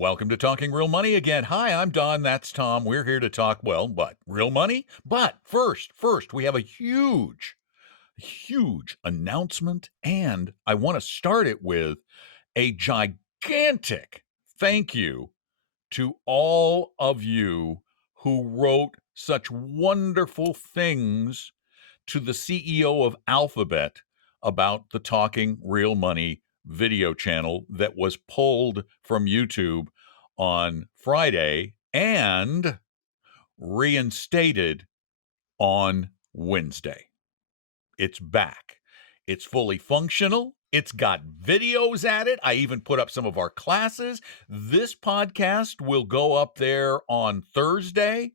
Welcome to Talking Real Money again. Hi, I'm Don. That's Tom. We're here to talk, well, what? Real money? But first, we have a huge announcement, and I want to start it with a gigantic thank you to all of you who wrote such wonderful things to the CEO of Alphabet about the Talking Real Money video channel that was pulled from YouTube on Friday and reinstated on Wednesday. It's back. It's fully functional. It's got videos at it. I even put up some of our classes. This podcast will go up there on Thursday.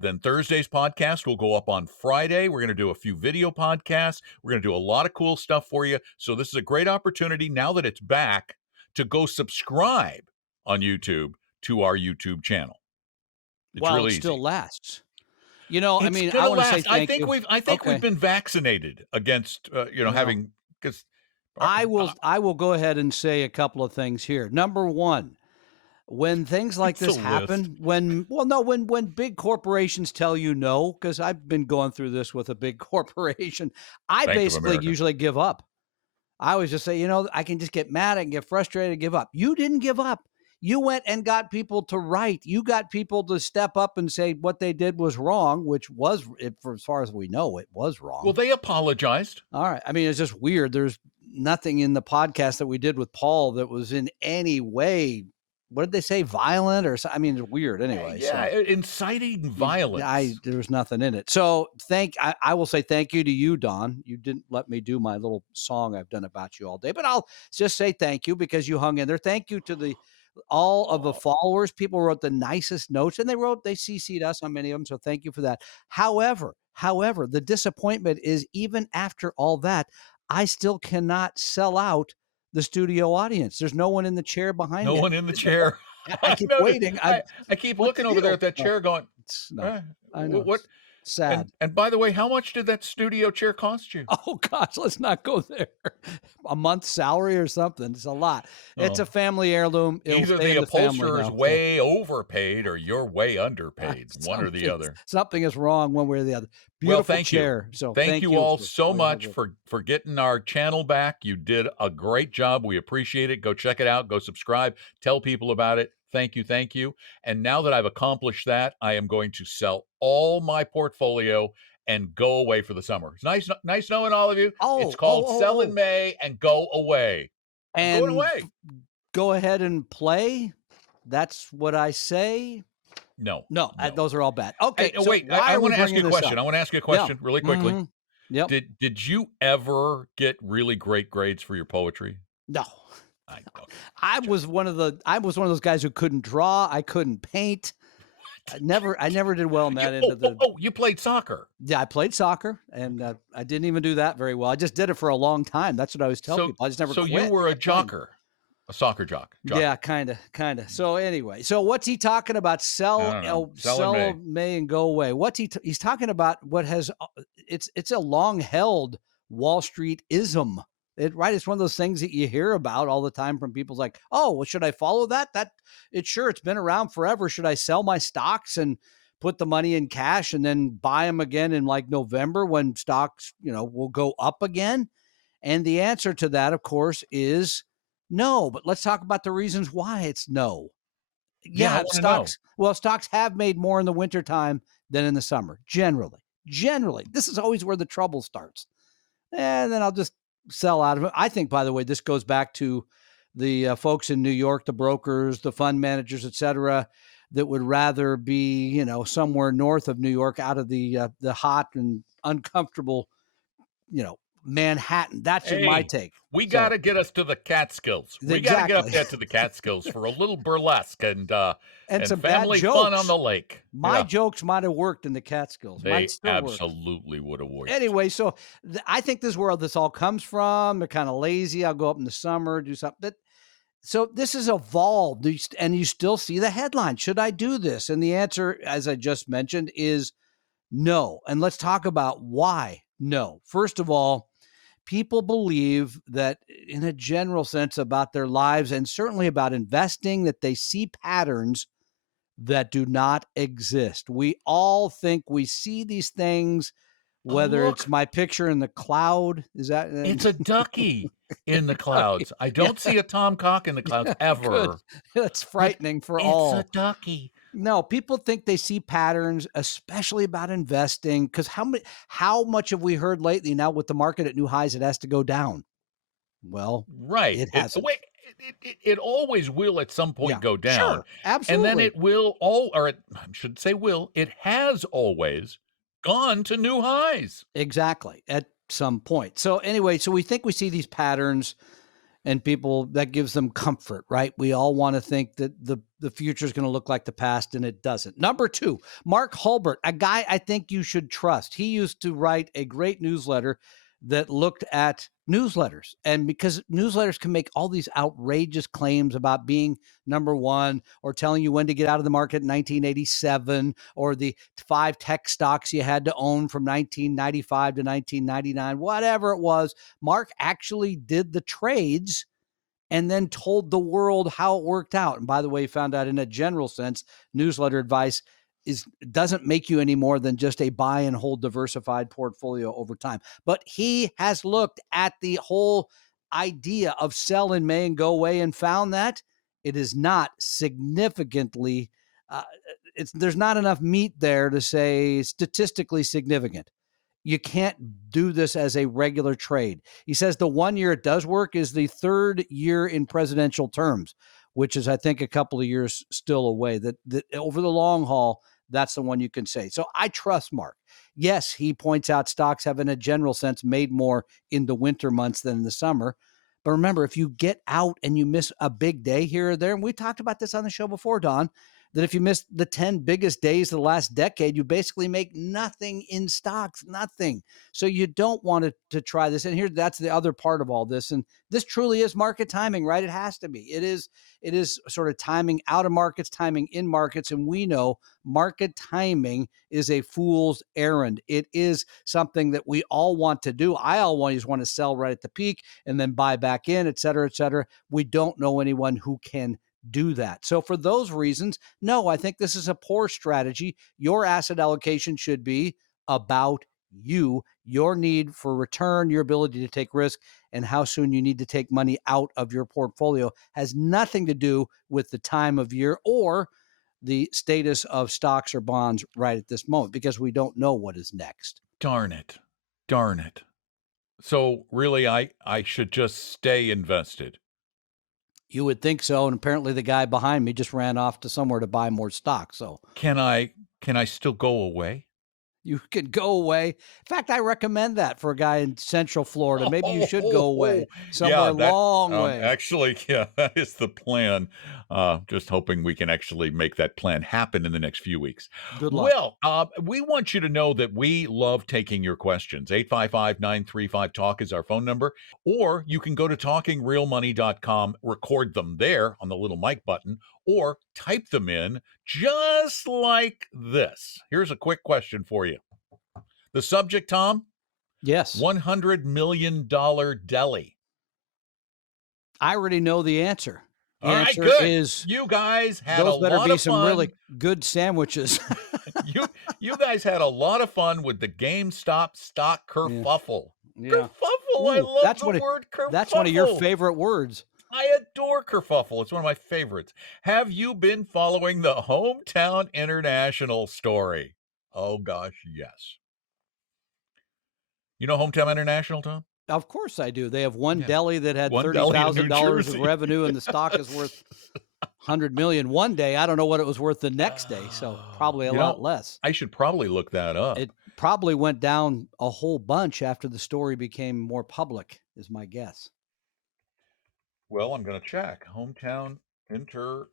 Then Thursday's podcast will go up on Friday. We're going to do a few video podcasts. We're going to do a lot of cool stuff for you. So this is a great opportunity now that it's back to go subscribe on YouTube to our YouTube channel. It's While real it easy. still lasts. You know, I It's mean, I gonna wanna say last. I thank think you. we've Okay. been vaccinated against Well, having because I will go ahead and say a couple of things here. Number 1, when things like it's a this list. happen, when big corporations tell you no, because 'cause I've been going through this with a big corporation, I Bank of basically America. usually give up. I always just say, I can just get mad, I can get frustrated, give up. You didn't give up. You went and got people to write. You got people to step up and say what they did was wrong, which was, for as far as we know, it was Well, wrong. they apologized. All right. I mean, it's just weird. There's nothing in the podcast that we did with Paul that was in any way, what did they say, violent or so? I mean, it's weird anyway. Yeah, So inciting violence. there was nothing in it. So I will say thank you to you, Don. You didn't let me do my little song I've done about you all day, but I'll just say thank you because you hung in there. Thank you to all of the Oh, followers. People wrote the nicest notes and they CC'd us on many of them. So thank you for that. However, the disappointment is even after all that, I still cannot sell out the studio audience. There's no one in the chair behind no me. one in the chair. I I keep noticed. waiting. I keep What's the looking over there deal? at that No, chair, going, no, eh, I know what? it's sad. And by the way, how much did that studio chair cost you? Oh gosh, let's not go there. A month's salary or something. It's a lot. It's a Oh, family heirloom. It'll either stay the in the family upholsterer is now. So way overpaid or you're way underpaid, one or the something other. something is wrong one way or the other. Well, Beautiful thank you. chair. So Thank thank you you all for so all your hard much work. for getting our channel back. You did a great job. We appreciate it. Go check it out. Go subscribe. Tell people about it. Thank you. Thank you. And now that I've accomplished that, I am going to sell all my portfolio and go away for the summer. It's nice knowing all of you. It's Oh, oh, called oh, Sell in oh. May and Go Away. I'm going And away. go ahead and play. That's what I say. No, No, no. those are all bad. Hey, Okay, so wait, why I are we want to ask you bringing a this question. up? I want to ask you a Yeah. question really quickly. Mhm. Yep. Did you ever get really great grades for your poetry? No. I okay, I just was checking. one of those guys who couldn't draw, I couldn't paint. I never did well in You that end of the. you played soccer. Yeah, I played soccer and Okay. I didn't even do that very well. I just did it for a long time. That's what I always tell So people. I just never so you quit. I were a kept playing. jocker, a soccer Yeah, jocker. kind of. So anyway, so what's he talking about? I don't know. Sell in Sell May. May and go away. He's talking about what has it's a long held Wall Street ism. Right, it's one of those things that you hear about all the time from people's like, oh, well, should I follow that? It's been around forever. Should I sell my stocks and put the money in cash and then buy them again in like November when stocks, will go up again? And the answer to that, of course, is no. But let's talk about the reasons why it's no. Yeah, I Yeah, wanna know. stocks have made more in the wintertime than in the summer, generally. Generally, this is always where the trouble starts. And then I'll just sell out of it. I think, by the way, this goes back to the folks in New York, the brokers, the fund managers, et cetera, that would rather be, somewhere north of New York, out of the hot and uncomfortable, Manhattan. That's just my Hey, take. we So gotta get us to the Catskills. We gotta get up exactly, there to the Catskills for a little burlesque and and some bad family fun on jokes. the lake. My Yeah, jokes might have worked in the Catskills. Might they still work. absolutely would have worked. Anyway, so I think this is where this all comes from. They're kind of lazy. I'll go up in the summer, do something. So this has evolved, and you still see the headline. Should I do this? And the answer, as I just mentioned, is no. And let's talk about why no. First of all, people believe that in a general sense about their lives and certainly about investing that they see patterns that do not exist. We all think we see these things, Oh, whether it's look, my picture in the cloud. Is that it's a ducky in the okay? clouds. I Yeah, don't see a tomcock in the clouds yeah, good. ever, That's but frightening for it's a all. ducky. No, people think they see patterns, especially about investing. Because how much have we heard lately now with the market at new highs? It has to go down. Well, Right. it It hasn't. wait, it always will at some point Yeah, go down, sure, and then absolutely. it will all or it I should say will, it has always gone to new highs. Exactly, at some point. So anyway, so we think we see these patterns and people that gives them comfort, right? We all want to think that the future is going to look like the past and it doesn't. Number 2, Mark Hulbert, a guy I think you should trust. He used to write a great newsletter that looked at newsletters, and because newsletters can make all these outrageous claims about being number 1 or telling you when to get out of the market in 1987 or the 5 tech stocks you had to own from 1995 to 1999, whatever it was. Mark actually did the trades and then told the world how it worked out. And by the way, he found out in a general sense, newsletter advice is doesn't make you any more than just a buy and hold diversified portfolio over time. But he has looked at the whole idea of sell in May and go away and found that it is not significantly there's not enough meat there to say statistically significant. You can't do this as a regular trade. He says the 1 year it does work is the third year in presidential terms, which is, I think, a couple of years still away. That over the long haul, that's the one you can say. So I trust Mark. Yes, he points out stocks have, in a general sense, made more in the winter months than in the summer. But remember, if you get out and you miss a big day here or there, and we talked about this on the show before, Don, that if you miss the 10 biggest days of the last decade, you basically make nothing in stocks, nothing. So you don't want to try this. And here, that's the other part of all this. And this truly is market timing, right? It has to be. It is sort of timing out of markets, timing in markets. And we know market timing is a fool's errand. It is something that we all want to do. I always want to sell right at the peak and then buy back in, et cetera, et cetera. We don't know anyone who can do that. So for those reasons, no, I think this is a poor strategy. Your asset allocation should be about you, your need for return, your ability to take risk, and how soon you need to take money out of your portfolio has nothing to do with the time of year or the status of stocks or bonds right at this moment because we don't know what is next. Darn it. Darn it. So really I should just stay invested. You would think so. And apparently the guy behind me just ran off to somewhere to buy more stock. So Can I still go away? you could go away. In fact, I recommend that for a guy in Central Florida. Maybe you should go away Oh, somewhere yeah, that, long way. actually, yeah, that is the plan. Just hoping we can actually make that plan happen in the next few weeks. Good luck. Well, we want you to know that we love taking your questions. 855-935-TALK is our phone number, or you can go to talkingrealmoney.com, record them there on the little mic button, or type them in just like this. Here's a quick question for you. The subject, Tom? Yes. $100 million deli. I already know the answer. The All right, answer good. is You guys had a those better lot be of some really fun. good sandwiches. You guys had a lot of fun with the GameStop stock Yeah. kerfuffle. Yeah. Kerfuffle. I Ooh, love the word that's one of your kerfuffle. favorite words. I adore kerfuffle. It's one of my favorites. Have you been following the Hometown International story? Oh gosh, yes. You know Hometown International, Tom? Of course I do. They have one Yeah. deli that had One deli in New $30,000 of Jersey. revenue and the stock is worth 100 million one day. I don't know what it was worth the next day, so Oh, probably a lot less. I should probably look that up. It probably went down a whole bunch after the story became more public, is my guess. Well, I'm gonna check. Hometown Inter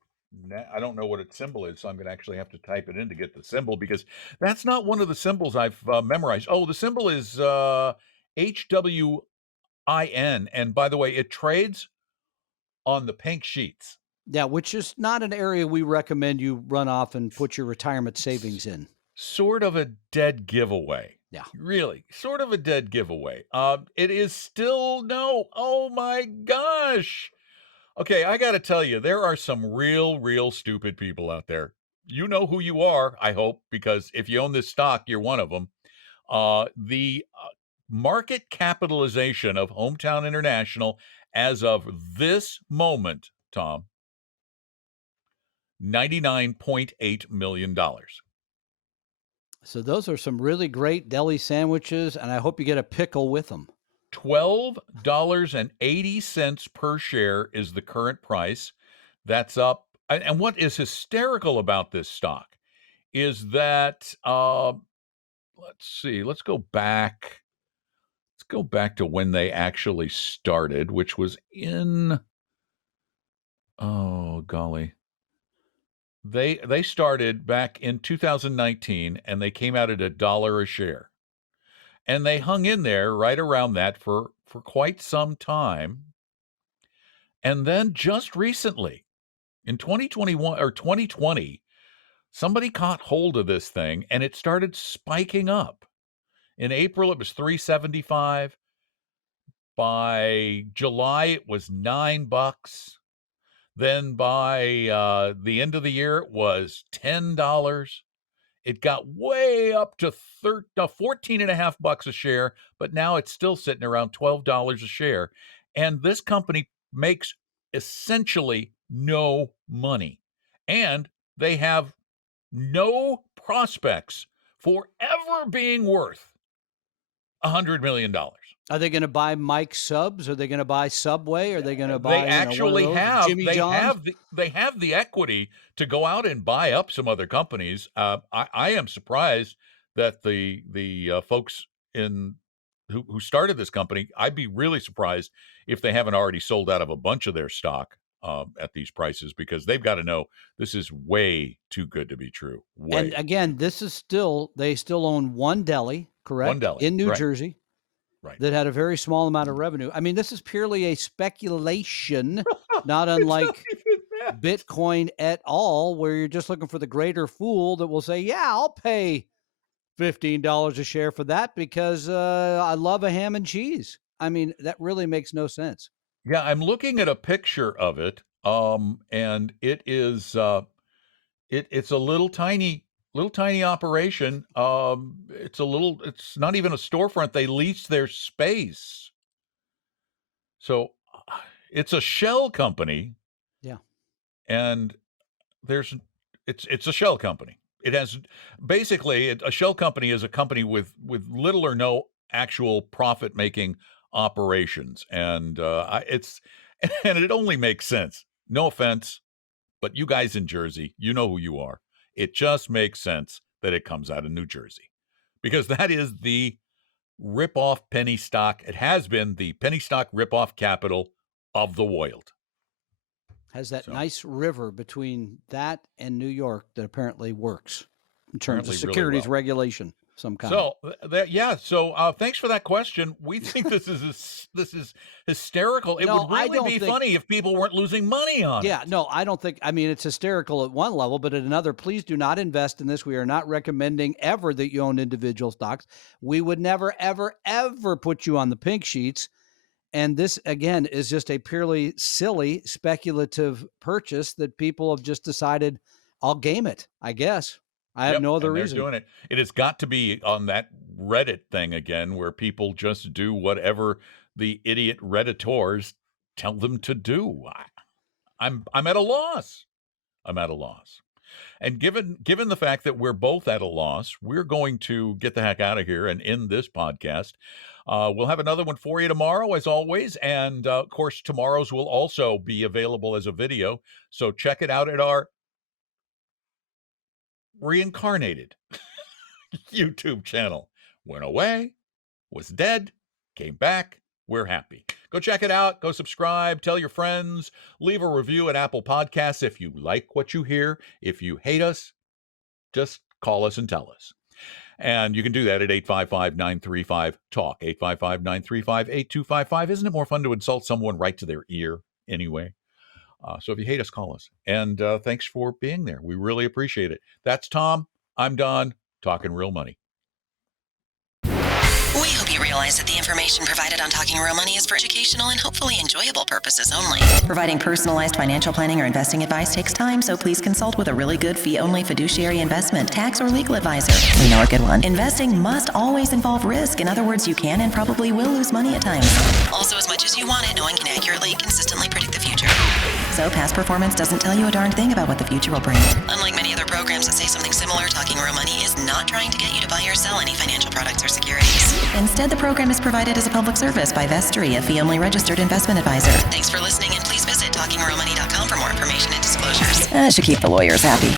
I don't know what its symbol is, so I'm gonna actually have to type it in to get the symbol because that's not one of the symbols I've, memorized. Oh, the symbol is, HWIN, and by the way, it trades on the pink sheets. Yeah, which is not an area we recommend you run off and put your retirement S savings in. Sort of a dead giveaway. Yeah. Really, sort of a dead giveaway. It is still no. Oh my gosh. Okay, I got to tell you, there are some real stupid people out there. You know who you are, I hope, because if you own this stock, you're one of them. The market capitalization of Hometown International as of this moment, Tom, $99.8 million. So those are some really great deli sandwiches, and I hope you get a pickle with them. $12.80 per share is the current price. That's up. And what is hysterical about this stock is that, let's see, let's go back. Let's go back to when they actually started, which was in, oh golly. They started back in 2019 and they came out at $1 a share. And they hung in there right around that for quite some time. And then just recently, in 2021 or 2020, somebody caught hold of this thing and it started spiking up. In April, it was 375. By July, it was $9. Then by the end of the year, it was $10. It got way up to 14 and a half bucks a share, but now it's still sitting around $12 a share. And this company makes essentially no money. And they have no prospects for ever being worth $100 million. Are they going to buy Mike's Subs? Are they going to buy Subway? Are they going to They buy, one of actually those have Jimmy John's? they have the equity to go out and buy up some other companies. I am surprised that the folks in who started this company. I'd be really surprised if they haven't already sold out of a bunch of their stock at these prices because they've got to know this is way too good to be true. And Way too again, good. this is still they still own one deli, One correct, deli, in New right, Jersey right. that had a very small amount of revenue. I mean, this is purely a speculation, not It's not unlike even that. Bitcoin at all, where you're just looking for the greater fool that will say, "Yeah, I'll pay $15 a share for that because I love a ham and cheese." I mean, that really makes no sense. Yeah, I'm looking at a picture of it, and it is it's a little tiny operation. It's not even a storefront. They lease their space, so it's a shell company, Yeah. and there's it's a shell company. It has basically a shell company is a company with little or no actual profit making operations, and it's and it only makes sense. No offense, but you guys in Jersey, you know who you are. It just makes sense that it comes out of New Jersey because that is the rip-off penny stock. It has been the penny stock rip-off capital of the world. Has that So nice river between that and New York that apparently works in terms of apparently really securities well. regulation, some kind. So that yeah. So thanks for that question. We think this is hysterical. It No, would I really don't be think. funny if people weren't losing money on Yeah, it. no, I don't think. I mean, it's hysterical at one level, but at another, please do not invest in this. We are not recommending ever that you own individual stocks. We would never, ever, ever put you on the pink sheets. And this, again, is just a purely silly speculative purchase that people have just decided, I'll game it, I guess. I have Yep, no other and they're reason. doing it. It has got to be on that Reddit thing again, where people just do whatever the idiot Redditors tell them to do. I'm at a loss. I'm at a loss. And given the fact that we're both at a loss, we're going to get the heck out of here and end this podcast. We'll have another one for you tomorrow, as always, and of course, tomorrow's will also be available as a video. So check it out at our reincarnated YouTube channel. Went away, was dead, came back. We're happy. Go check it out. Go subscribe. Tell your friends. Leave a review at Apple Podcasts if you like what you hear. If you hate us, just call us and tell us. And you can do that at 855-935-TALK, 855-935-8255. Isn't it more fun to insult someone right to their ear anyway? So if you hate us, call us. And thanks for being there. We really appreciate it. That's Tom. I'm Don, talking real money. We hope you realize that the information provided on Talking Real Money is for educational and hopefully enjoyable purposes only. Providing personalized financial planning or investing advice takes time, so please consult with a really good fee-only fiduciary investment, tax, or legal advisor. We know a good one. Investing must always involve risk. In other words, you can and probably will lose money at times. Also, as much as you want it, no one can accurately, consistently predict the future. So past performance doesn't tell you a darn thing about what the future will bring. Unlike many other programs that say something similar, Talking Real Money is not trying to get you to buy or sell any financial products or securities. Instead, the program is provided as a public service by Vestry, a fee-only registered investment advisor. Thanks for listening, and please visit talkingrealmoney.com for more information and disclosures. That should keep the lawyers happy.